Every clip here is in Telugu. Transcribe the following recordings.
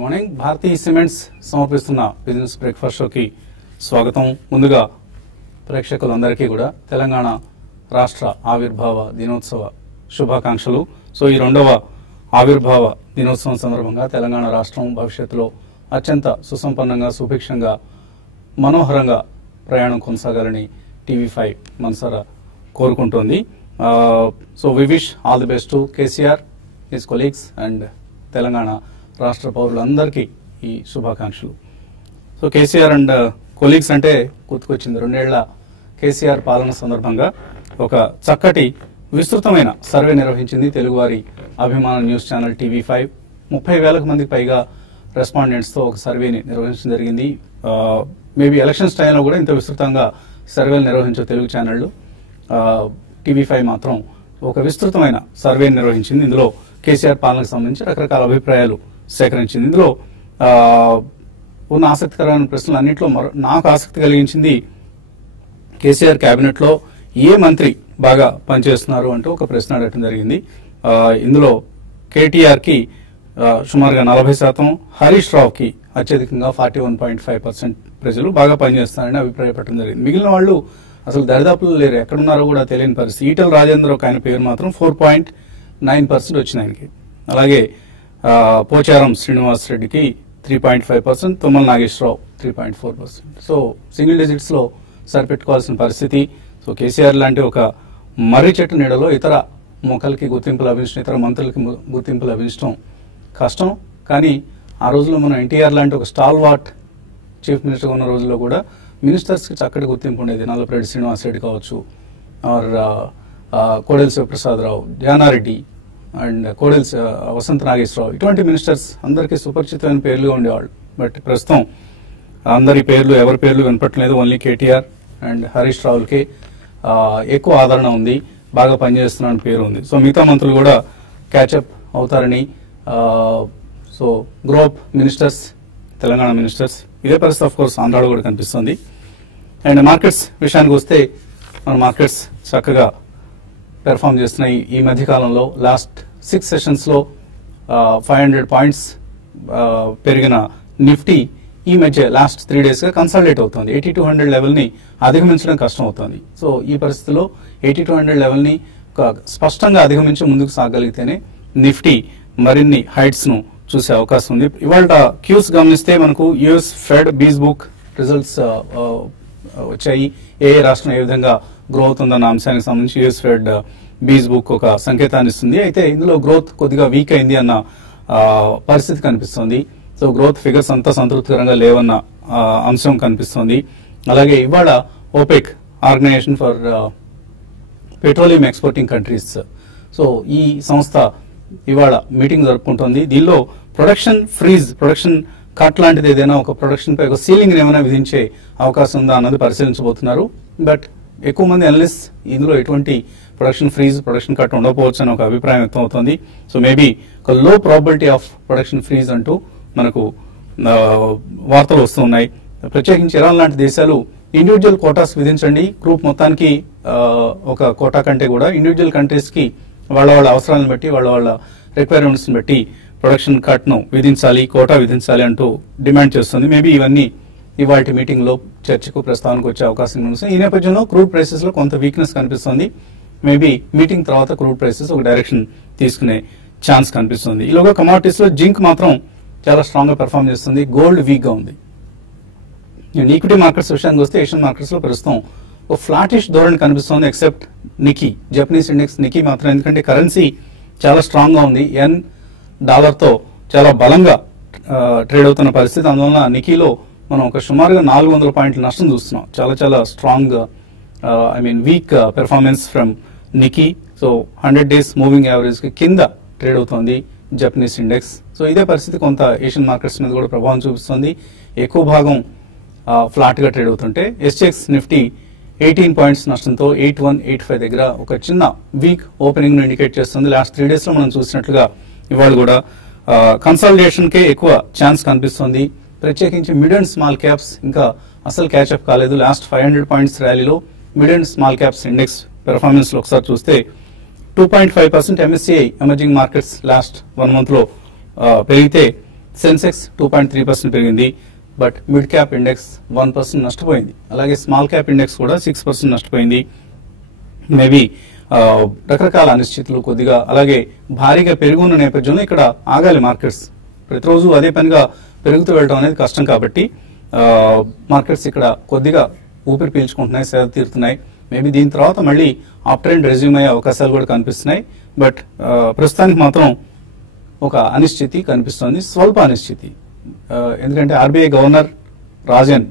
మార్నింగ్. భారతీయ సిమెంట్స్ సమర్పిస్తున్న బిజినెస్ బ్రేక్ఫాస్ట్ షోకి స్వాగతం. ముందుగా ప్రేక్షకులందరికీ కూడా తెలంగాణ రాష్ట్ర ఆవిర్భావ దినోత్సవ శుభాకాంక్షలు. సో ఈ రెండవ ఆవిర్భావ దినోత్సవం సందర్భంగా తెలంగాణ రాష్ట్రం భవిష్యత్తులో అత్యంత సుసంపన్నంగా సుభిక్షంగా మనోహరంగా ప్రయాణం కొనసాగాలని టీవీ5 మనసారా కోరుకుంటోంది. So we wish all the best to KCR, his colleagues and Telangana రాష్ట్ర పౌరులందరికీ ఈ శుభాకాంక్షలు. సో కేసీఆర్ అండ్ కొలీగ్స్ అంటే గుర్తుకొచ్చింది. 2 ఏళ్ల కేసీఆర్ పాలన సందర్భంగా ఒక చక్కటి విస్తృతమైన సర్వే నిర్వహించింది తెలుగువారి అభిమాన న్యూస్ ఛానల్ టీవీ5. 30,000 మందికి పైగా రెస్పాండెంట్స్తో ఒక సర్వేని నిర్వహించడం జరిగింది. మేబీ ఎలక్షన్స్ టైంలో కూడా ఇంత విస్తృతంగా సర్వేలు నిర్వహించే తెలుగు ఛానళ్లు. టీవీ5 మాత్రం ఒక విస్తృతమైన సర్వేని నిర్వహించింది. ఇందులో కేసీఆర్ పాలనకు సంబంధించి రకరకాల అభిప్రాయాలు సేకరించింది. ఇందులో ఉన్న ఆసక్తికరమైన ప్రశ్నలు అన్నింటిలో నాకు ఆసక్తి కలిగించింది కేసీఆర్ కేబినెట్ లో ఏ మంత్రి బాగా పనిచేస్తున్నారు అంటూ ఒక ప్రశ్న అడగడం జరిగింది. ఇందులో కేటీఆర్ కి సుమారుగా 40%, హరీష్ రావుకి అత్యధికంగా 41.5% ప్రజలు బాగా పనిచేస్తున్నారని అభిప్రాయపడడం జరిగింది. మిగిలిన వాళ్ళు అసలు దరిదాపులు లేరు, ఎక్కడున్నారో కూడా తెలియని పరిస్థితి. ఈటల రాజేంద్ర ఒక ఆయన పేరు మాత్రం 4.9% వచ్చింది ఆయనకి. అలాగే పోచారం శ్రీనివాస్ రెడ్డికి 3.5%, Tummala Nageswara Rao 3.4%. So single digits లో సరిపెట్టుకోవాల్సిన పరిస్థితి. సో కేసీఆర్ లాంటి ఒక మర్రి చెట్టు నీడలో ఇతర మొక్కలకి గుర్తింపు లభించడం, ఇతర మంత్రులకి గుర్తింపు లభించడం కష్టం. కానీ ఆ రోజుల్లో మన ఎన్టీఆర్ లాంటి ఒక స్టాల్ వాట్ చీఫ్ మినిస్టర్ ఉన్న రోజుల్లో కూడా మినిస్టర్స్ కి చక్కటి గుర్తింపు ఉండేది. నల్లపరెడ్డి శ్రీనివాస్ రెడ్డి కావచ్చు, ఆర్ కోడెల శివప్రసాదరావు, జానారెడ్డి అండ్ కోడెల వసంత నాగేశ్వరరావు, ఇటువంటి మినిస్టర్స్ అందరికీ సుపరిచితమైన పేర్లుగా ఉండేవాళ్ళు. బట్ ప్రస్తుతం అందరి పేర్లు, ఎవరి పేర్లు వినపట్లేదు. ఓన్లీ కేటీఆర్ అండ్ హరీష్ రావులకి ఎక్కువ ఆదరణ ఉంది, బాగా పనిచేస్తున్నారని పేరు ఉంది. సో మిగతా మంత్రులు కూడా క్యాచప్ అవుతారని, సో గ్రోప్ మినిస్టర్స్, తెలంగాణ మినిస్టర్స్, ఇదే పరిస్థితి ఆఫ్ కోర్స్ ఆంధ్రాలో కూడా కనిపిస్తుంది. అండ్ మార్కెట్స్ విషయానికి వస్తే మన మార్కెట్స్ చక్కగా పెర్ఫామ్ చేస్తున్నాయి. ఈ మధ్య కాలంలో లాస్ట్ 6 సెషన్స్ లో 500 పాయింట్స్ పెరిగిన నిఫ్టీ ఈ మధ్య లాస్ట్ 3 డేస్ గా కన్సాలిడేట్ అవుతుంది. 8200 లెవెల్ ని అధిగమించడం కష్టం అవుతుంది. సో ఈ పరిస్థితిలో 8200 లెవెల్ ని స్పష్టంగా అధిగమించి ముందుకు సాగలిగితేనే నిఫ్టీ మరిన్ని హైట్స్ ను చూసే అవకాశం ఉంది. ఇవాళ క్యూస్ గమనిస్తే మనకు US Fed beige book results వచ్చాయి. ఏ రాష్ట్రం ఏ విధంగా గ్రో అవుతుందన్న అంశానికి సంబంధించి యుఎస్ ఫెడ్ బీజ్ బుక్ ఒక సంకేతాన్ని ఇస్తుంది. అయితే ఇందులో గ్రోత్ కొద్దిగా వీక్ అయింది అన్న పరిస్థితి కనిపిస్తుంది. సో గ్రోత్ ఫిగర్స్ అంతా సంతృప్తికరంగా లేవన్న అంశం కనిపిస్తుంది. అలాగే ఇవాళ OPEC, organisation for petroleum exporting countries, so ఈ సంస్థ ఇవాళ మీటింగ్ జరుపుకుంటోంది. దీనిలో ప్రొడక్షన్ కట్ లాంటిది ఏదైనా ఒక ప్రొడక్షన్ పై ఒక సీలింగ్ ఏమైనా విధించే అవకాశం ఉందా అన్నది పరిశీలించబోతున్నారు. బట్ ఎక్కువ మంది అనలిస్ట్ ఇందులో ఎటువంటి ప్రొడక్షన్ కట్ ఉండకపోవచ్చు అని ఒక అభిప్రాయం వ్యక్తం అవుతుంది. సో మేబీ ఒక లో ప్రాబిలిటీ ఆఫ్ ప్రొడక్షన్ ఫ్రీజ్ అంటూ మనకు వార్తలు వస్తున్నాయి. ప్రత్యేకించి ఇరాన్ లాంటి దేశాలు ఇండివిజువల్ కోటాస్ విధించండి, గ్రూప్ మొత్తానికి ఒక కోటా కంటే కూడా ఇండివిజువల్ కంట్రీస్ కి వాళ్ళ అవసరాలను బట్టి, వాళ్ళ రిక్వైర్మెంట్స్ బట్టి ప్రొడక్షన్ కట్ ను విధించాలి, కోటా విధించాలి అంటూ డిమాండ్ చేస్తుంది. మేబీ ఇవన్నీ ఇవాళ మీటింగ్ లో చర్చకు ప్రస్తావనకు వచ్చే అవకాశం ఉంది. ఈ నేపథ్యంలో క్రూడ్ ప్రైసెస్ లో కొంత వీక్నెస్ కనిపిస్తుంది. మేబీ మీటింగ్ తర్వాత క్రూడ్ ప్రైసెస్ ఒక డైరెక్షన్ తీసుకునే ఛాన్స్ కనిపిస్తుంది. ఈలోగా కమాడిటీస్ లో జింక్ మాత్రం చాలా స్ట్రాంగ్ గా పెర్ఫామ్ చేస్తుంది. గోల్డ్ వీక్ గా ఉంది. అండ్ ఈక్విటీ మార్కెట్స్ విషయానికి వస్తే ఏషియన్ మార్కెట్స్ లో ప్రస్తుతం ఒక ఫ్లాటిష్ ధోరణి కనిపిస్తుంది. ఎక్సెప్ట్ నికీ, జపనీస్ ఇండెక్స్ నికీ మాత్రం, ఎందుకంటే కరెన్సీ చాలా స్ట్రాంగ్ గా ఉంది. యెన్ డాలర్ తో చాలా బలంగా ట్రేడ్ అవుతున్న పరిస్థితి. అందువల్ల నికీలో మనం ఒక సుమారుగా 400 పాయింట్ల నష్టం చూస్తున్నాం. చాలా strong weak performance from Nikkei. So 100 days moving average కి కింద ట్రేడ్ అవుతోంది జపనీస్ ఇండెక్స్. సో ఇదే పరిస్థితి కొంత ఏషియన్ మార్కెట్స్ మీద కూడా ప్రభావం చూపిస్తుంది. ఎక్కువ భాగం ఫ్లాట్ గా ట్రేడ్ అవుతుంటే ఎస్జెక్స్ నిఫ్టీ 18 పాయింట్స్ నష్టంతో 8185 దగ్గర ఒక చిన్న వీక్ ఓపెనింగ్ ను ఇండికేట్ చేస్తుంది. లాస్ట్ 3 డేస్ లో మనం చూసినట్లుగా ఇవాళ కూడా కన్సాలిడేషన్ కే ఎక్కువ ఛాన్స్ కనిపిస్తుంది. ప్రత్యేకించి మిడ్ అండ్ స్మాల్ క్యాప్స్ ఇంకా అసలు క్యాచ్అప్ కాలేదు. లాస్ట్ 500 పాయింట్స్ ర్యాలీలో mid and small caps index performance లో ఒకసారి చూస్తే 2.5% MSCI emerging markets last 1 month లో పెరిగితే సెన్సెక్స్ 2.3% పెరిగింది. బట్ మిడ్ క్యాప్ ఇండెక్స్ 1% నష్టపోయింది. అలాగే స్మాల్ క్యాప్ ఇండెక్స్ కూడా 6% నష్టపోయింది. మేబీ రకరకాల అనిశ్చితులు కొద్దిగా అలాగే భారీగా పెరుగున్న నేపథ్యంలో ఇక్కడ ఆగాలి మార్కెట్స్. ప్రతిరోజు అదే పనిగా పెరుగుతూ వెళ్ళడం అనేది కష్టం కాబట్టి మార్కెట్స్ ఇక్కడ కొద్దిగా ఊపిరి పీల్చుకుంటున్నాయి, సేద తీరుతున్నాయి. మేబీ దీని తర్వాత మళ్ళీ అప్ ట్రెండ్ రెజ్యూమ్ అయ్యే అవకాశాలు కూడా కనిపిస్తున్నాయి. బట్ ప్రస్తుతానికి మాత్రం ఒక అనిశ్చితి కనిపిస్తోంది, స్వల్ప అనిశ్చితి. ఎందుకంటే ఆర్బీఐ గవర్నర్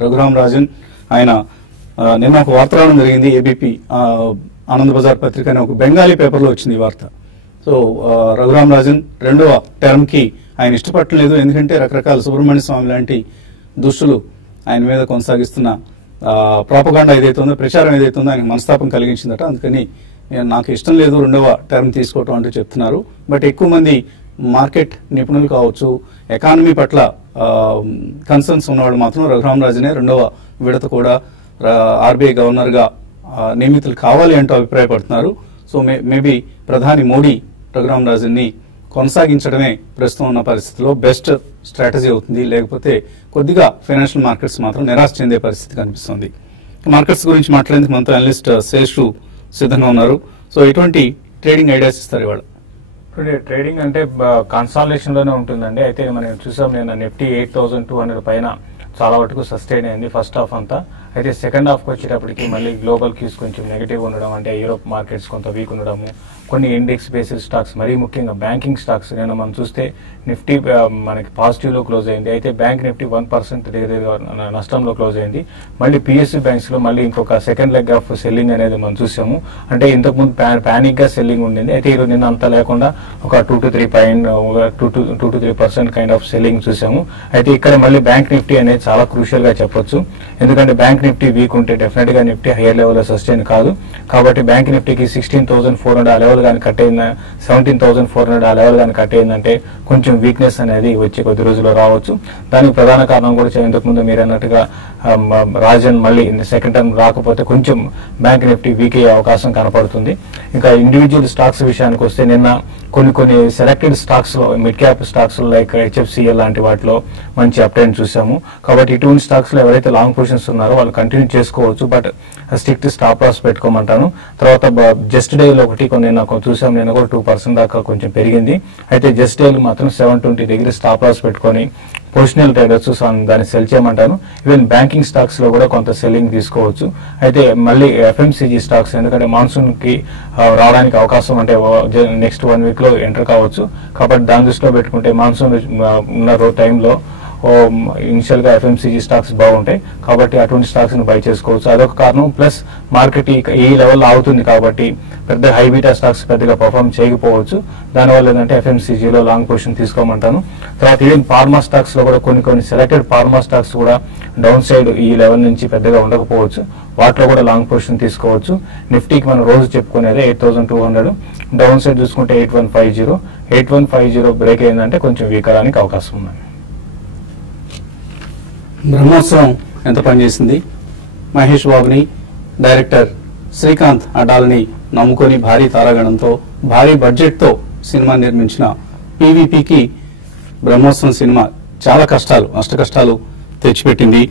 రఘురామ్ రాజన్ ఆయన నిన్న ఒక వార్త రావడం జరిగింది. ఏబీపీ ఆనంద్ బజార్ పత్రిక అనే ఒక బెంగాలీ పేపర్లో వచ్చింది ఈ వార్త. సో రఘురామ్ రాజన్ రెండవ టర్మ్ కి ఆయన ఇష్టపడలేదు. ఎందుకంటే రకరకాల సుబ్రహ్మణ్య స్వామి లాంటి దుష్టులు ఆయన మీద కొనసాగిస్తున్న ప్రాపగాండా ఏదైతే ఉందో, ప్రచారం ఏదైతే ఉందో ఆయనకు మనస్తాపం కలిగించిందట. అందుకని నాకు ఇష్టం లేదు రెండవ టర్మ్ తీసుకోవటం అంటూ చెప్తున్నారు. బట్ ఎక్కువ మంది మార్కెట్ నిపుణులు కావచ్చు, ఎకానమీ పట్ల కన్సర్న్స్ ఉన్నవాళ్ళు మాత్రం రఘురామ్ రాజనే రెండవ విడత కూడా ఆర్బీఐ గవర్నర్ గా నియమితులు కావాలి అంటూ అభిప్రాయపడుతున్నారు. సో మేబీ ప్రధాని మోడీ రఘురామ్ రాజన్ ని కొనసాగించడమే ప్రస్తుతం ఉన్న పరిస్థితిలో బెస్ట్ స్ట్రాటజీ అవుతుంది. లేకపోతే కొద్దిగా ఫైనాన్షియల్ మార్కెట్స్ మాత్రం నిరాశ చెందే పరిస్థితి కనిపిస్తుంది. మార్కెట్స్ గురించి మాట్లాడేందుకు మనతో అనలిస్ట్ శేషు సిద్ధంగా ఉన్నారు. సో ఎటువంటి ట్రేడింగ్ ఐడియాస్ ఇస్తారు ఇవాళ? ట్రేడింగ్ అంటే కన్సాలిడేషన్ లోనే ఉంటుందండి. అయితే మనం చూసాం నిన్న నిఫ్టీ 8,200 పైన చాలా వరకు సస్టైన్ అయింది ఫస్ట్ హాఫ్ అంతా. అయితే సెకండ్ హాఫ్ కి వచ్చేటప్పటికి మళ్ళీ గ్లోబల్ క్యూస్ కొంచెం నెగిటివ్ ఉండడం, అంటే యూరోప్ మార్కెట్స్ కొంత వీక్ ఉండడము, కొన్ని ఇండెక్స్ బేస్డ్ స్టాక్స్ మరీ ముఖ్యంగా బ్యాంకింగ్ స్టాక్స్ నేను మనం చూస్తే నిఫ్టీ మనకి పాజిటివ్ లో క్లోజ్ అయింది. అయితే బ్యాంక్ నిఫ్టీ 1% నష్టంలో క్లోజ్ అయింది. మళ్ళీ పిఎస్యూ బ్యాంక్స్ లో మళ్ళీ ఇంకొక సెకండ్ లెగ్ ఆఫ్ సెల్లింగ్ అనేది మనం చూసాము. అంటే ఇంతకుముందు ప్యానిక్ గా సెల్లింగ్ ఉండింది. అయితే ఈరోజు నిన్న అంతా లేకుండా ఒక 2-3% కైండ్ ఆఫ్ సెల్లింగ్ చూసాము. అయితే ఇక్కడ మళ్ళీ బ్యాంక్ నిఫ్టీ అనేది చాలా క్రూషియల్ గా చెప్పొచ్చు. ఎందుకంటే బ్యాంక్ నిఫ్టీ వీక్ ఉంటే డెఫినెట్ గా నిఫ్టీ హైయర్ లెవెల్ లో సస్టైన్ కాదు. కాబట్టి బ్యాంక్ నిఫ్టీకి 16,400 ఆ లెవెల్ కానీ కట్ అయిందా, 17,400 ఆ లెవెల్ కానీ కట్ అయిందంటే కొంచెం వీక్నెస్ అనేది వచ్చి కొద్ది రోజుల్లో రావచ్చు. దానికి ప్రధాన కారణం కూడా ఇంతకు ముందు మీరు అన్నట్టుగా రాజన్ మళ్ళీ సెకండ్ టర్మ్ రాకపోతే కొంచెం బ్యాంక్ నిఫ్టీ వీక్ అయ్యే అవకాశం కనపడుతుంది. ఇంకా ఇండివిజువల్ స్టాక్స్ విషయానికి వస్తే నిన్న కొన్ని సెలెక్టెడ్ స్టాక్స్ లో, mid cap stocks like HFCL లాంటి వాటిలో మంచి అప్ ట్రెండ్ చూసాము. కాబట్టి ఇటువంటి స్టాక్స్ లో ఎవరైతే లాంగ్ పొజిషన్స్ ఉన్నారో వాళ్ళు కంటిన్యూ చేసుకోవచ్చు. బట్ స్ట్రిక్ట్ స్టాప్ లాస్ పెట్టుకోమంటాను. తర్వాత జస్ట్ డేలో ఒకటి నిన్న చూసాం, నిన్న కూడా 2% దాకా కొంచెం పెరిగింది. అయితే జస్ట్ డేలు మాత్రం 720 దగ్గర స్టాప్ లాస్ పెట్టుకొని పొజిషనల్ ట్రేడర్స్ దాన్ని సెల్ చేయమంటాను. ఈవెన్ బ్యాంకింగ్ స్టాక్స్ లో కూడా కొంత సెల్లింగ్ తీసుకోవచ్చు. అయితే మళ్ళీ ఎఫ్ఎంసీజీ స్టాక్స్, ఎందుకంటే మాన్సూన్ కి రావడానికి అవకాశం అంటే నెక్స్ట్ 1 వీక్ లో ఎంటర్ కావచ్చు. కాబట్టి దాని దృష్టిలో పెట్టుకుంటే మాన్సూన్ ఉన్న టైంలో ఇనిషియల్ గా ఎఫ్ఎంసీజీ స్టాక్స్ బాగుంటాయి. కాబట్టి అటువంటి స్టాక్స్ ను బై చేసుకోవచ్చు. అదొక కారణం. ప్లస్ మార్కెట్ ఈ లెవెల్లో ఆగుతుంది కాబట్టి పెద్ద హై బీటా స్టాక్స్ పెద్దగా పర్ఫార్మ్ చేయకపోవచ్చు. దానివల్ల ఏంటంటే ఎఫ్ఎంసీజీలో లాంగ్ పొజిషన్ తీసుకోమంటాను. తర్వాత ఈవెన్ ఫార్మా స్టాక్స్ లో కూడా కొన్ని సెలెక్టెడ్ ఫార్మా స్టాక్స్ కూడా డౌన్ సైడ్ ఈ లెవెల్ నుంచి పెద్దగా ఉండకపోవచ్చు. వాటిలో కూడా లాంగ్ పొజిషన్ తీసుకోవచ్చు. నిఫ్టీకి మనం రోజు చెప్పుకునేది 8,200, డౌన్ సైడ్ చూసుకుంటే 8,150 బ్రేక్ అయిందంటే కొంచెం వీక్ అవడానికి అవకాశం ఉంది. బ్రహ్మోత్సవం ఎంత పనిచేసింది? మహేష్ బాబుని, డైరెక్టర్ శ్రీకాంత్ అడ్డాలని నమ్ముకొని భారీ తారాగణంతో భారీ బడ్జెట్ తో సినిమా నిర్మించిన పీవీపీకి బ్రహ్మోత్సవం సినిమా చాలా అష్ట కష్టాలు తెచ్చిపెట్టింది.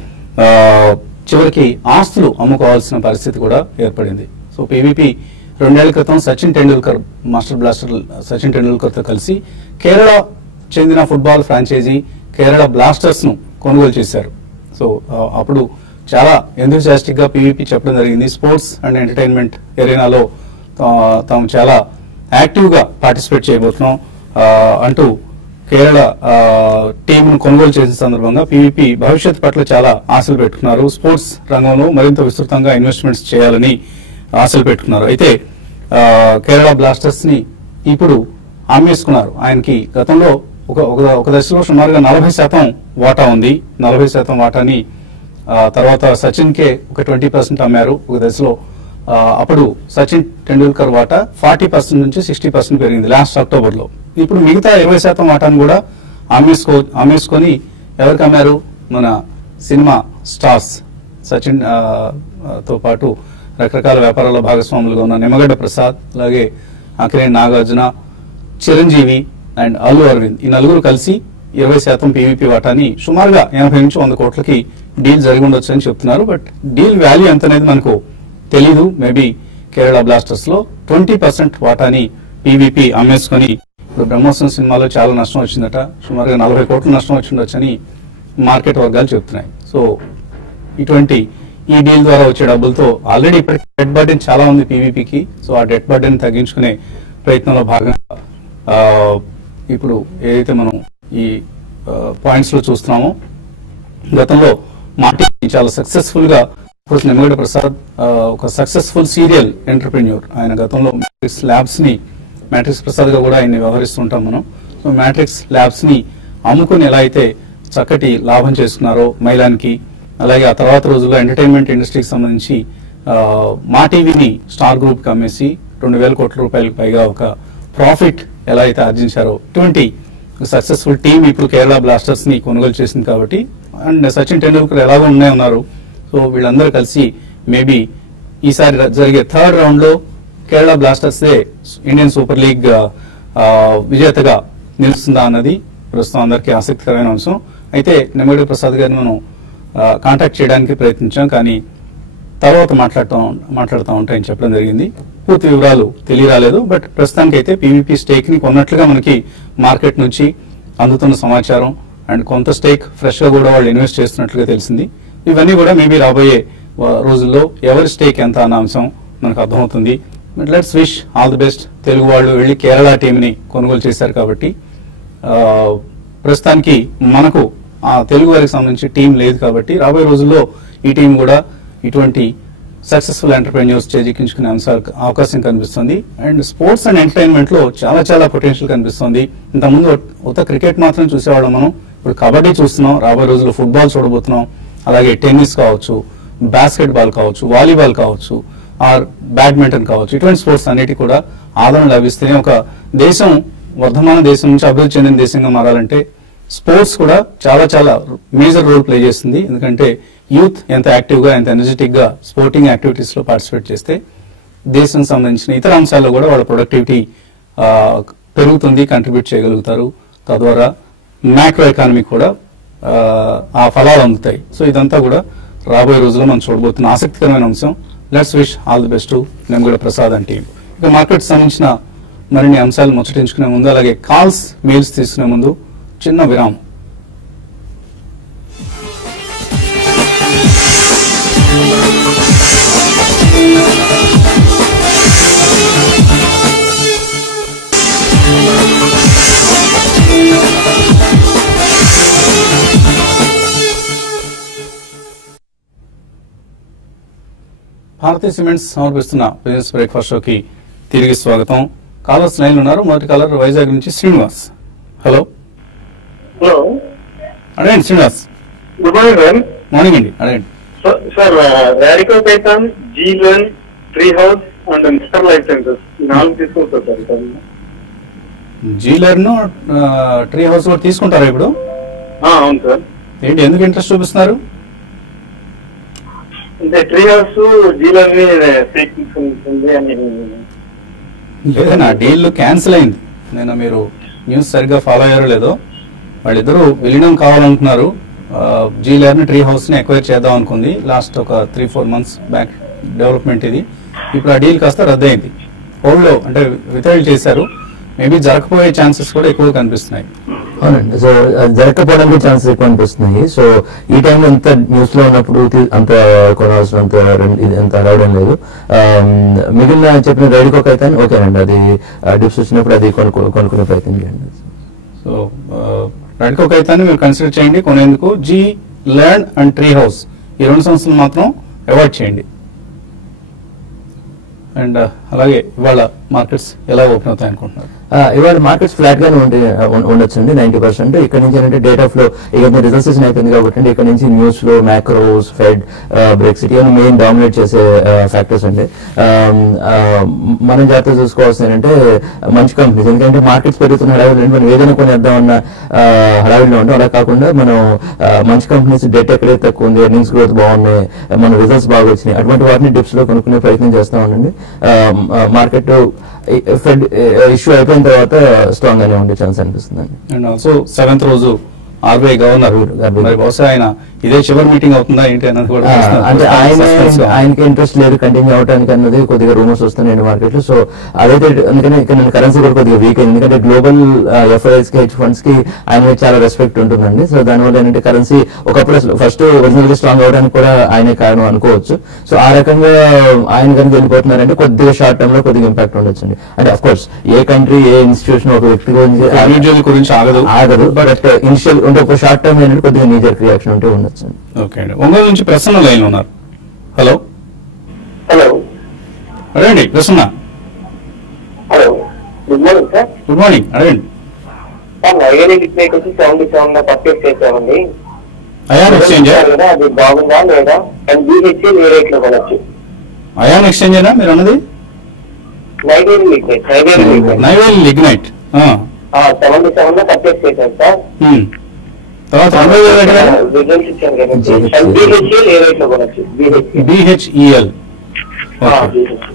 చివరికి ఆస్తులు అమ్ముకోవాల్సిన పరిస్థితి కూడా ఏర్పడింది. సో పీవీపీ 2 ఏళ్ల క్రితం సచిన్ టెండూల్కర్, మాస్టర్ బ్లాస్టర్ సచిన్ టెండూల్కర్ తో కలిసి కేరళ చెందిన ఫుట్బాల్ ఫ్రాంచైజీ కేరళ బ్లాస్టర్స్ ను కొనుగోలు చేశారు. సో అప్పుడు చాలా ఎంతూజియాస్టిక్ గా పీవీపీ చెప్పడం జరిగింది. స్పోర్ట్స్ అండ్ ఎంటర్టైన్మెంట్ ఎరీనాలో తాము చాలా యాక్టివ్ గా పార్టిసిపేట్ చేయబోతున్నాం అంటూ కేరళ టీంను కొనుగోలు చేసిన సందర్భంగా పీవీపీ భవిష్యత్ పట్ల చాలా ఆశలు పెట్టుకున్నారు. స్పోర్ట్స్ రంగంలో మరింత విస్తృతంగా ఇన్వెస్ట్మెంట్స్ చేయాలని ఆశలు పెట్టుకున్నారు. అయితే కేరళ బ్లాస్టర్స్ ని ఇప్పుడు అమ్మేసుకున్నారు. ఆయనకి గతంలో ఒక దశలో సుమారుగా 40% వాటా ఉంది. 40% వాటాని తర్వాత సచిన్ కే ఒక 20% అమ్మారు ఒక దశలో. అప్పుడు సచిన్ టెండూల్కర్ వాటా 40% నుంచి 60% పెరిగింది లాస్ట్ అక్టోబర్ లో. ఇప్పుడు మిగతా 20% వాటాను కూడా అమ్మేసుకొని ఎవరికి అమ్మారు? మన సినిమా స్టార్స్ సచిన్ తో పాటు రకరకాల వ్యాపారాల భాగస్వాములుగా ఉన్న నిమ్మగడ్డ ప్రసాద్, అలాగే అక్కినేని నాగార్జున, చిరంజీవి అండ్ అల్లు అరవింద్, ఈ నలుగురు కలిసి 20% పీవీపీ వాటాని సుమారుగా 80 నుంచి 100 కోట్లకి డీల్ జరిగి ఉండొచ్చు అని చెప్తున్నారు. బట్ డీల్ వాల్యూ ఎంత అనేది మనకు తెలీదు. మేబీ కేరళ బ్లాస్టర్స్ లో 20% వాటాని పీవీపీ అమ్మేసుకొని ఇప్పుడు బ్రహ్మోత్సవం సినిమాలో చాలా నష్టం వచ్చిందట, సుమారుగా 40 కోట్ల నష్టం వచ్చిండొచ్చని మార్కెట్ వర్గాలు చెప్తున్నాయి. సో ఇటువంటి ఈ డీల్ ద్వారా వచ్చే డబ్బులతో ఆల్రెడీ ఇప్పటికి డెట్ బర్డెన్ చాలా ఉంది పీవీపీకి. సో ఆ డెట్ బర్డెన్ తగ్గించుకునే ప్రయత్నంలో భాగంగా ఇప్పుడు ఏదైతే మనం ఈ పాయింట్స్ లో చూస్తున్నామో, గతంలో మాటి చాలా సక్సెస్ఫుల్ గా నిమ్మగడ్డ ప్రసాద్ ఒక సక్సెస్ఫుల్ సీరియల్ ఎంటర్ప్రెన్యూర్. ఆయన గతంలో మ్యాట్రిక్స్ ల్యాబ్స్ ని, మ్యాట్రిక్స్ ప్రసాద్ గా కూడా ఆయన్ని వ్యవహరిస్తుంటాం మనం. సో మ్యాట్రిక్స్ ల్యాబ్స్ ని అమ్ముకుని ఎలా అయితే చక్కటి లాభం చేసుకున్నారో మైలానికి, అలాగే ఆ తర్వాత రోజుల్లో ఎంటర్టైన్మెంట్ ఇండస్ట్రీకి సంబంధించి మా టీవీని స్టార్ గ్రూప్ కి అమ్మేసి 2,000 కోట్ల రూపాయలకు పైగా ఒక ప్రాఫిట్ ఎలా అయితే ఆర్జించారో, ఇటువంటి సక్సెస్ఫుల్ టీం ఇప్పుడు కేరళ బ్లాస్టర్స్ ని కొనుగోలు చేసింది కాబట్టి, అండ్ సచిన్ టెండూల్కర్ ఎలాగో ఉన్నారు. సో వీళ్ళందరూ కలిసి మేబీ ఈసారి జరిగే థర్డ్ రౌండ్ లో Kerala blasters Indian super league విజేతగా నిలుస్తుందా అన్నది ప్రస్తుతం అందరికీ ఆసక్తికరమైన అంశం. అయితే నిమ్మగడ్డ ప్రసాద్ గారిని మనం కాంటాక్ట్ చేయడానికి ప్రయత్నించాం, కానీ తర్వాత మాట్లాడుతూ ఉంటాయని చెప్పడం జరిగింది. పూర్తి వివరాలు తెలియరాలేదు. బట్ ప్రస్తుతానికి అయితే పీవీపీ స్టేక్ ని కొన్నట్లుగా మనకి మార్కెట్ నుంచి అందుతున్న సమాచారం, అండ్ కొంత స్టేక్ ఫ్రెష్ గా కూడా వాళ్ళు ఇన్వెస్ట్ చేస్తున్నట్లుగా తెలిసింది. ఇవన్నీ కూడా మేబీ రాబోయే రోజుల్లో ఎవరి స్టేక్ ఎంత అన్న అంశం మనకు అర్థమవుతుంది. Let's wish all the best. Telugu వాళ్ళు వెళ్లి కేరళ టీంని కొనుగోలు చేశారు కాబట్టి, ప్రస్తుతానికి మనకు ఆ తెలుగు వారికి సంబంధించి టీం లేదు కాబట్టి రాబోయే రోజుల్లో ఈ టీం కూడా ఇటువంటి సక్సెస్ఫుల్ ఎంటర్ప్రెన్యూర్స్ చేజిక్కించుకునే అవకాశం కనిపిస్తుంది. అండ్ స్పోర్ట్స్ అండ్ ఎంటర్టైన్మెంట్ లో చాలా చాలా పొటెన్షియల్ కనిపిస్తుంది. ఇంతకుముందు ఒక క్రికెట్ మాత్రం చూసేవాళ్ళం మనం, ఇప్పుడు కబడ్డీ చూస్తున్నాం, రాబోయే రోజుల్లో ఫుట్బాల్ చూడబోతున్నాం, అలాగే టెన్నిస్ కావచ్చు, బాస్కెట్ బాల్ కావచ్చు, వాలీబాల్ కావచ్చు, ఆర్ బ్యాడ్మింటన్ కావచ్చు. ఇటువంటి స్పోర్ట్స్ అన్నిటి కూడా ఆదరణ లభిస్తేనే ఒక దేశం వర్ధమాన దేశం నుంచి అభివృద్ధి చెందిన దేశంగా మారాలంటే స్పోర్ట్స్ కూడా చాలా చాలా మేజర్ రోల్ ప్లే చేస్తుంది. ఎందుకంటే యూత్ ఎంత యాక్టివ్ గా, ఎంత ఎనర్జెటిక్ గా స్పోర్టింగ్ యాక్టివిటీస్ లో పార్టిసిపేట్ చేస్తే దేశం సంబంధించిన ఇతర అంశాల్లో కూడా వాళ్ళ ప్రొడక్టివిటీ పెరుగుతుంది, కంట్రిబ్యూట్ చేయగలుగుతారు. తద్వారా మ్యాక్రో ఎకానమీ కూడా ఆ ఫలాలు అందుతాయి. సో ఇదంతా కూడా రాబోయే రోజుల్లో మనం చూడబోతున్న ఆసక్తికరమైన అంశం. Let's wish all the best to Nimmagadda Prasad and team. ఇక మార్కెట్ సంబంధించిన మరిన్ని అంశాలు ముచ్చటించుకునే ముందు, అలాగే కాల్స్ మెయిల్స్ తీసుకునే ముందు చిన్న విరామం. భారతీయ సిమెంట్స్ సమర్పిస్తున్న బిజినెస్ బ్రేక్ఫాస్ట్ షోకి తిరిగి స్వాగతం. కాలర్స్ లైన్ ఉన్నారు. మొదటి కాలర్ వైజాగ్ నుంచి శ్రీనివాస్. హలో హలో, అడగండి Srinivas. Good morning sir. Morning అండి, అడగండి. సార్, రాడికో పైథాన్, జీలన్, tree house and mister life sciences ఈ 4 తీసుకుంటారు సార్. జీలర్ ను ట్రీ హౌస్ కూడా తీసుకుంటారా ఇప్పుడు? అవును సార్. ఏంటి, ఎందుకు ఇంట్రెస్ట్ చూపిస్తున్నారు? అంటే ట్రీ హౌస్ జీలన్ తీసుకుంటుంది అని. లేదన్నా, డీల్ క్యాన్సిల్ అయింది. నేను మీరు న్యూస్ సరిగ్గా ఫాలో అయ్యారో లేదో, వాళ్ళిద్దరూ విలీనం కావాలంటున్నారు. జీలర్ ని ట్రీ హౌస్ ని ఎక్వైర్ చేద్దాం అనుకుంది లాస్ట్ ఒక 3-4 months బ్యాక్ డెవలప్మెంట్ ఇది. ఇప్పుడు ఆ డీల్ కాస్త రద్దయింది. హోల్డ్ లో అంటే విత్డ్రాల్ చేశారు. మేబీ జరగకపోయే ఛాన్సెస్ కూడా ఎక్కువ కనిపిస్తున్నాయి. అవునండి. సో జరగకపోవడానికి ఛాన్సెస్ ఎక్కువ అనిపిస్తున్నాయి. సో ఈ టైంలో అంత న్యూస్ లో ఉన్నప్పుడు అంత కొనాల్సిన అంత రావడం లేదు. మిగిలిన చెప్పిన రైడికోక్ అయితే ఓకేనండి, అది డిప్స్ వచ్చినప్పుడు అది కొనుక్కునే ప్రయత్నం చేయండి. సో రైడికోక్ అయితే మీరు కన్సిడర్ చేయండి కొనేందుకు. G land and Tree House ఈ 2 సంస్థలు మాత్రం అవాయిడ్ చేయండి. అండ్ అలాగే ఇవాళ మార్కెట్స్ ఎలా ఓపెన్ అవుతాయి అనుకుంటున్నారు? ఇవాళ మార్కెట్స్ ఫ్లాట్ గానే ఉండొచ్చండి 90%. ఇక్కడ నుంచి ఏంటంటే డేటా ఫ్లో ఇక రిజల్ట్ సీజన్ అయిపోయింది కాబట్టి ఇక్కడ నుంచి news flow, macros, fed, Brexit ఇవన్నీ మెయిన్ డామినేట్ చేసే ఫ్యాక్టర్స్ అండి. మనం జాగ్రత్త చూసుకోవాల్సింది ఏంటంటే మంచి కంపెనీస్, ఎందుకంటే మార్కెట్స్ పెరుగుతున్న హడావిడి మనం ఏదైనా కొనేద్దామన్న హడావిడిలో ఉంటాం. అలా కాకుండా మనం మంచి కంపెనీస్ డెట్ ఎక్కడైతే తక్కువ ఉంది, ఎర్నింగ్స్ గ్రోత్ బాగున్నాయి, మన రిజల్ట్స్ బాగా వచ్చినాయి, అటువంటి వాటిని డిప్స్ లో కొనుక్కునే ప్రయత్నం చేస్తా ఉండండి. మార్కెట్ ఫెడ్ ఇష్యూ అయిపోయిన తర్వాత స్ట్రాంగ్ గానే ఉండే ఛాన్స్ అనిపిస్తుంది. అండ్ ఆల్సో 7th రోజు ఆర్బీఐ గవర్నర్ మరి బహుశా ఆయన ఇదే చివరి మీటింగ్ అవుతుందా ఏంటి అన్నది కూడా అంటే ఆయనకి ఇంట్రెస్ట్ లేదు కంటిన్యూ అవడానికి అన్నది కొద్దిగా రూమర్స్ వస్తున్నాయండి మార్కెట్ లో. సో అదైతే అందుకని ఇక్కడ కరెన్సీ కూడా కొద్దిగా వీక్ అయింది, ఎందుకంటే గ్లోబల్ ఎఫ్ఐఎస్ కి హెడ్జ్ ఫండ్స్ కి ఆయన మీద చాలా రెస్పెక్ట్ ఉంటుందండి. సో దానివల్ల ఏంటంటే కరెన్సీ ఒకప్పుడు ఫస్ట్ ఒరిజినల్ గా స్ట్రాంగ్ అవడానికి కూడా ఆయనే కారణం అనుకోవచ్చు. సో ఆ రకంగా ఆయన కనుక వెళ్ళిపోతున్నారంటే కొద్దిగా షార్ట్ టర్మ్ లో కొద్దిగా ఇంపాక్ట్ ఉండొచ్చండి. అంటే of course A country A institution ఒక వ్యక్తి గురించి ఆగదు, బట్ ఇనిషియల్ అంటే ఒక షార్ట్ టర్మ్ ఏంటంటే కొద్దిగా నీజర్ రియాక్షన్ ఉంటే ఉండొచ్చు. ఓకే అండి, ఒంగోలు నుంచి ప్రసన్న లైన్ ఉన్నారు. హలో అడగండి Prasanna. Hello, good morning sir. Good morning, అడగండి. సార్ నైవేలి లిక్విడ్ వచ్చి 77 లో పర్చేస్ చేసామండి. అయాన్ ఎక్స్చేంజ్ అది బాగుందా లేదా? అండ్ బిహెచ్ఎల్ ఏ రేట్ లో కొనొచ్చు? అయాన్ ఎక్స్చేంజేనా మీరు అన్నది? నైవేలి లిక్విడ్ నైవేలి లిగ్నైట్ 77 లో పర్చేస్ చేశాను సార్. తర్వాత రిజల్ట్స్ ఇచ్చాను కదా. బిహెచ్ఎల్ ఏ రేట్ లో కొనొచ్చు? BHEL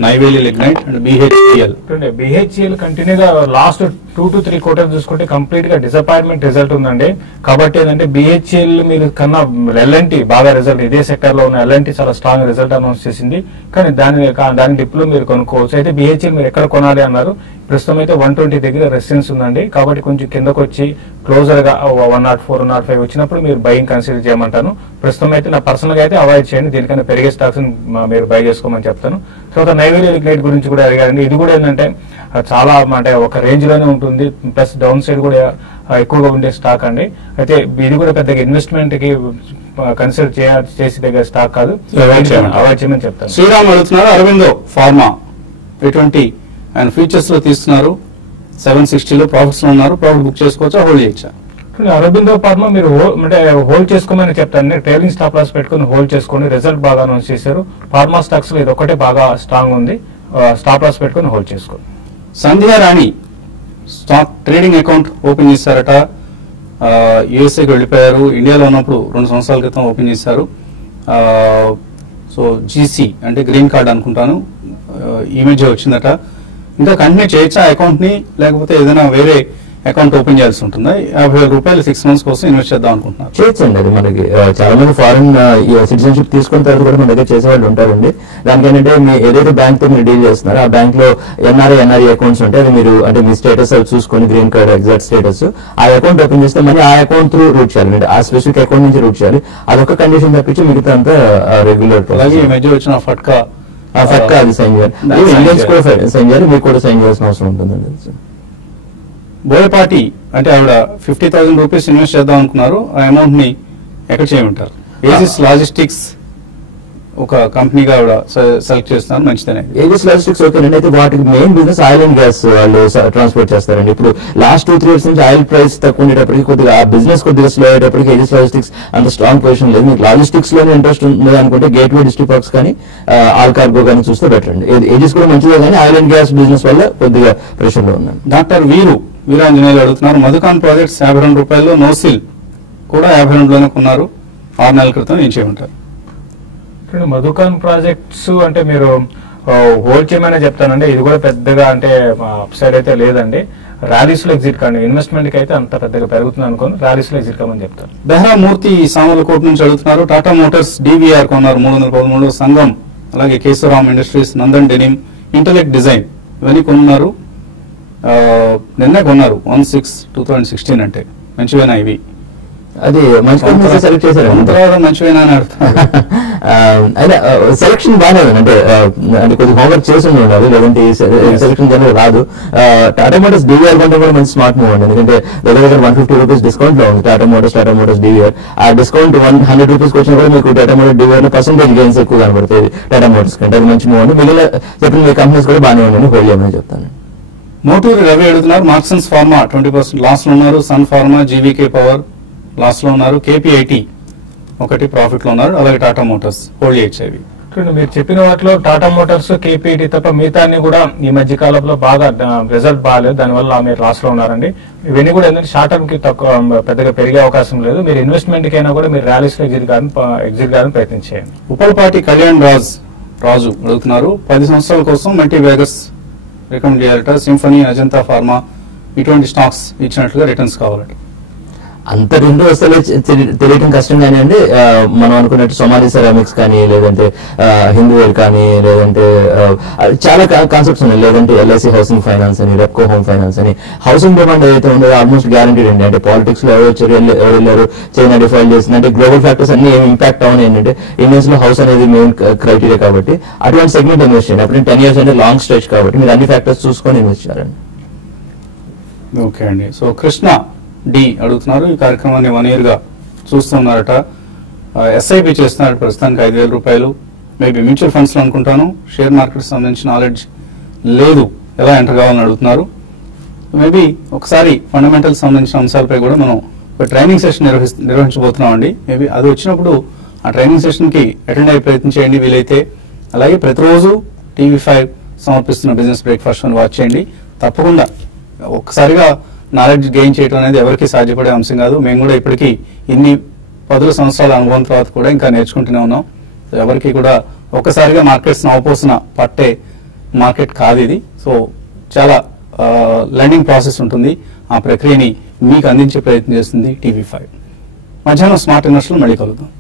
Neyveli lignite and BHEL. BHEL కంటిన్యూగా లాస్ట్ 2 to 3 quarters చూసుకుంటే కంప్లీట్ గా డిసప్పాయింట్మెంట్ రిజల్ట్ ఉందండి. కాబట్టి ఏంటంటే బిహెచ్ఈఎల్ మీరు కన్నా ఎల్ఎన్టీ బాగా రిజల్ట్, ఇదే సెక్టర్ లో ఉన్న ఎల్ఎన్టీ చాలా స్ట్రాంగ్ రిజల్ట్ అనౌన్స్ చేసింది. కానీ దాని డిప్ లో మీరు కొనుక్కోవచ్చు. అయితే బిహెచ్ఈఎల్ మీరు ఎక్కడ కొనాలి అన్నారు. ప్రస్తుతం అయితే 120 దగ్గర రెసిస్టెన్స్ ఉందండి. కాబట్టి కొంచెం కిందకు వచ్చి క్లోజర్ గా 104, 105 వచ్చినప్పుడు మీరు బయింగ్ కన్సిడర్ చేయమంటాను. ప్రస్తుతం అయితే నా పర్సనల్ గా అయితే అవాయిడ్ చేయండి. దీనికన్నా పెరిగే స్టాక్స్ మీరు బై చేసుకోమని చెప్తాను. తర్వాత నైవేలి లిగ్నైట్ గురించి కూడా అడిగారండి. ఇది కూడా ఏంటంటే చాలా అంటే ఒక రేంజ్ లోనే ఉంటుంది, ప్లస్ డౌన్ సైడ్ కూడా ఎక్కువగా ఉండే స్టాక్ అండి. అయితే ఇది కూడా పెద్దగా ఇన్వెస్ట్మెంట్ కి కన్సిడర్ చేసే దగ్గర స్టాక్ కాదు, అవాయిడ్ చేయమని చెప్తాను. శ్రీరామ్ అడుగుతున్నారు అరవిందో ఫార్మా ఎటువంటి ఆయన ఫీచర్స్ లో తీసుకున్నారు, 760 లో ప్రాఫిట్స్ లో ఉన్నారు, ప్రాఫిట్ బుక్ చేసుకోవచ్చా, హోల్డ్ చేయొచ్చా? అరబిందో ఫార్మా మీరు అంటే హోల్డ్ చేసుకోమని చెప్తాను. ట్రైలింగ్ స్టాప్ లాస్ పెట్టుకుని హోల్డ్ చేసుకోండి. రిజల్ట్ బాగా అనౌన్స్ చేశారు. ఫార్మా స్టాక్స్ లో ఇది ఒకటే బాగా స్ట్రాంగ్ ఉంది. స్టాప్ లాస్ పెట్టుకుని హోల్డ్ చేసుకోండి. Sandhyarani stock trading account open చేశారట, యుఎస్ఏకి వెళ్ళిపోయారు. ఇండియాలో ఉన్నప్పుడు 2 సంవత్సరాల క్రితం ఓపెన్ చేశారు. సో జీసీ అంటే గ్రీన్ కార్డ్ అనుకుంటాను, ఈ మధ్య వచ్చిందట. ఇంకా కంటిన్యూ చేయొచ్చా అకౌంట్ ని, లేకపోతే ఏదైనా వేరే అకౌంట్ ఓపెన్ చేయాల్సి ఉంటుందా? 50,000 రూపాయలు 6 months కోసం ఇన్వెస్ట్ చేద్దాం అనుకుంటున్నారు. చేయొచ్చండి. అది మనకి చాలా మంది ఫారెన్ సిటిజన్షిప్ తీసుకున్న తర్వాత కూడా మన దగ్గర చేసేవాళ్ళు ఉంటారండి. దానికి ఏంటంటే మీ ఏదైతే బ్యాంక్ తో మీరు డీల్ చేస్తున్నారో ఆ బ్యాంక్ లో ఎన్ఆర్ఐ అకౌంట్స్ ఉంటాయి. అది మీరు అంటే మీ స్టేటస్ అవి చూసుకొని గ్రీన్ కార్డ్ ఎగ్జాక్ట్ స్టేటస్ ఆ అకౌంట్ ఓపెన్ చేస్తే మళ్ళీ ఆ అకౌంట్ త్రూ రూట్ చేయాలి, ఆ స్పెసిఫిక్ అకౌంట్ నుంచి రూట్ చేయాలి. అదొక కండిషన్ తప్పించి మిగతా అంతా రెగ్యులర్. అలాగే ఈ మధ్య వచ్చిన ఫట్కా అది సైన్ చేయాలి, ఇండియన్స్ కూడా సైన్ చేయాలి, మీకు కూడా సైన్ చేయాల్సిన అవసరం ఉంటుందండి. బోయపాటి అంటే ఆవిడ 50,000 రూపీస్ ఇన్వెస్ట్ చేద్దాం అనుకున్నారు. ఆ అమౌంట్ ని ఎక్కడ చేయమంటారు? ఏజిస్ లాజిస్టిక్స్ ఒక కంపెనీగా ఆవిడ సెలెక్ట్ చేస్తున్నారు, మంచిదనే. ఏజిస్ లాజిస్టిక్స్ ఓకేనండి. అయితే వాటికి main business oil and gas వాళ్ళు ట్రాన్స్పోర్ట్ చేస్తారండి. ఇప్పుడు లాస్ట్ 2-3 years నుంచి ఆయిల్ ప్రైస్ తక్కువ ఉండేటప్పటికి కొద్దిగా ఆ బిజినెస్ కొద్దిగా స్లో అయ్యేటప్పటికి ఏజిస్ లాజిస్టిక్స్ అంత స్ట్రాంగ్ పొజిషన్ లేదు. మీకు లాజిస్టిక్స్ లోనే ఇంట్రెస్ట్ ఉంది అనుకుంటే గేట్వే డిస్ట్రిక్ట్ పార్క్స్ కానీ ఆల్ కార్గో కానీ చూస్తే బెటర్ అండి. ఏజిస్ కూడా మంచిదే, కానీ ఆయిల్ అండ్ గ్యాస్ బిజినెస్ వల్ల కొద్దిగా ప్రెషర్ లో ఉన్నాను. డాక్టర్ వీరాంజనేయులు అడుగుతున్నారు, మధుకాన్ ప్రాజెక్ట్స్ 52 రూపాయలు, నోసిల్ కూడా 52లోనే కొన్నారు, 6 నెలల క్రితం ఏం చేయమంటారు? మధుకాన్ ప్రాజెక్ట్స్ అంటే మీరు హోల్డ్ చేయమనే చెప్తానండి. ఇది కూడా పెద్దగా అంటే అప్ సైడ్ అయితే లేదండి. ర్యాలీస్ లో ఎగ్జిట్ కానీ ఇన్వెస్ట్మెంట్ కి అయితే అంత పెద్దగా పెరుగుతుంది అనుకోని ర్యాలీస్ లో ఎగ్జిట్ కామని చెప్తాను. బెహ్రా మూర్తి సామర్లకోట నుంచి అడుగుతున్నారు, టాటా మోటార్స్ DVR కొన్నారు 313, సంఘం అలాగే Kesoram industries, Nandan denim, intellect design ఇవన్నీ కొన్నారు. నిన్న కొన్నారు 16/2016. అంటే మంచివేనా ఇవి? అది మంచి కంపెనీ సెలెక్ట్ చేశారు, మంచివేనా అని అడుగుతున్నారు. అయినా సెలక్షన్ బాగానే ఉంది. అంటే కొద్దిగా హోంవర్క్ చేసి ఉండాలి, లేదంటే సెలక్షన్ జనరల్ రాదు. టాటా మోటార్స్ DVR కొంటే కూడా మంచి స్మార్ట్ మూవ్ అండి. ఎందుకంటే దగ్గర 150 రూపీస్ డిస్కౌంట్ లో ఉంది టాటా మోటార్స్ DVR. ఆ డిస్కౌంట్ 100 రూపీస్ వచ్చినా కూడా మీకు టాటా మోటార్ DVR లో పర్సెంటేజ్ గెయిన్స్ ఎక్కువ కనబడుతుంది టాటా మోటార్స్ కంటే. అది మంచి మూవ్ అండి. మిగిలిన చెప్పిన మీ కంపెనీస్ కూడా బాగానే ఉండండి, హోల్డ్ చేయమని చెప్తాను. మోటూరి రవి అడుగుతున్నారు, మార్క్సన్స్ ఫార్మా 20% లాస్ లో ఉన్నారు, Sun Pharma, GVK power loss లో ఉన్నారు, KPIT ఒకటి ప్రాఫిట్ లో ఉన్నారు, అలాగే టాటా మోటార్స్ హోల్డ్ చేయొచ్చేవి. మీరు చెప్పిన వాటిలో టాటా మోటార్స్, KPIT తప్ప మిగతా కూడా ఈ మధ్య కాలంలో బాగా రిజల్ట్ బాగాలేదు, దానివల్ల మీరు లాస్ లో ఉన్నారండి. ఇవన్నీ కూడా ఏంటంటే షార్ట్ టర్మ్ కి తక్కువ పెద్దగా పెరిగే అవకాశం లేదు. మీరు ఇన్వెస్ట్మెంట్ కి అయినా కూడా మీరు ర్యాలీస్ లో ఎగ్జిట్ కావాలని ప్రయత్నించేయండి. ఉప్పలపాటి కళ్యాణ్ రాజు అడుగుతున్నారు, 10 సంవత్సరాల కోసం మల్టీ బ్యాగర్స్ రికమెండ్ చేయాలట? సింఫనీ, అజంతా ఫార్మా ఇటువంటి స్టాక్స్ ఇచ్చినట్లుగా రిటర్న్స్ కావాలట. అంత రెండు వస్తువులు తెలియటం కష్టంగానే అండి. మనం అనుకున్నట్టు సొమాలి సెరామిక్స్ కానీ, లేదంటే హిందూవేర్ కానీ, లేదంటే చాలా కాన్సెప్ట్స్ ఉన్నాయి. లేదంటే ఎల్ఐసి హౌసింగ్ ఫైనాన్స్ అని, రెప్కో హోమ్ ఫైనాన్స్ అని. హౌసింగ్ డిమాండ్ ఏదైతే ఉందో ఆల్మోస్ట్ గ్యారంటీడ్ అండి. అంటే పాలిటిక్స్ లో ఎవరు వచ్చారు, ఎవరు వెళ్ళారు, చైనా డిఫైల్ చేసింది అంటే గ్లోబల్ ఫ్యాక్టర్స్ అన్ని ఏమి ఇంపాక్ట్ అవును ఏంటంటే ఇండియన్స్ లో హౌస్ అనేది మెయిన్ క్రైటీరియా కాబట్టి అటువంటి సెగ్మెంట్ ఇన్వెస్ట్ చేయండి. అప్పుడు 10 years అంటే లాంగ్ స్ట్రెచ్ కాబట్టి మీరు అన్ని ఫ్యాక్టర్స్ చూసుకొని ఇన్వెస్ట్ చేయాలండి. ఓకే అండి. సో కృష్ణ డి అడుగుతున్నారు, ఈ కార్యక్రమాన్ని 1 year గా చూస్తున్నారట. ఎస్ఐపి చేస్తున్నారు ప్రస్తుతానికి 5,000 రూపాయలు. మేబీ మ్యూచువల్ ఫండ్స్ లో అనుకుంటాను. షేర్ మార్కెట్ సంబంధించిన నాలెడ్జ్ లేదు, ఎలా ఎంటర్ కావాలని అడుగుతున్నారు. మేబీ ఒకసారి ఫండమెంటల్స్ సంబంధించిన అంశాలపై కూడా మనం ఒక ట్రైనింగ్ సెషన్ నిర్వహించబోతున్నాం అండి. మేబీ అది వచ్చినప్పుడు ఆ ట్రైనింగ్ సెషన్ కి అటెండ్ అయ్యే ప్రయత్నం చేయండి వీలైతే. అలాగే ప్రతిరోజు TV5 సమర్పిస్తున్న బిజినెస్ బ్రేక్ఫాస్ట్ అని వాచ్ చేయండి. తప్పకుండా ఒక్కసారిగా నాలెడ్జ్ గెయిన్ చేయడం అనేది ఎవరికి సాధ్యపడే అంశం కాదు. మేము కూడా ఇప్పటికీ ఇన్ని 10 సంవత్సరాల అనుభవం తర్వాత కూడా ఇంకా నేర్చుకుంటూనే ఉన్నాం. ఎవరికి కూడా ఒక్కసారిగా మార్కెట్స్ నవపోసిన పట్టే మార్కెట్ కాదు ఇది. సో చాలా లెర్నింగ్ ప్రాసెస్ ఉంటుంది. ఆ ప్రక్రియని మీకు అందించే ప్రయత్నం చేస్తుంది TV5. మధ్యాహ్నం స్మార్ట్ ఇన్వెస్టర్లు మళ్ళీ కలుద్దాం.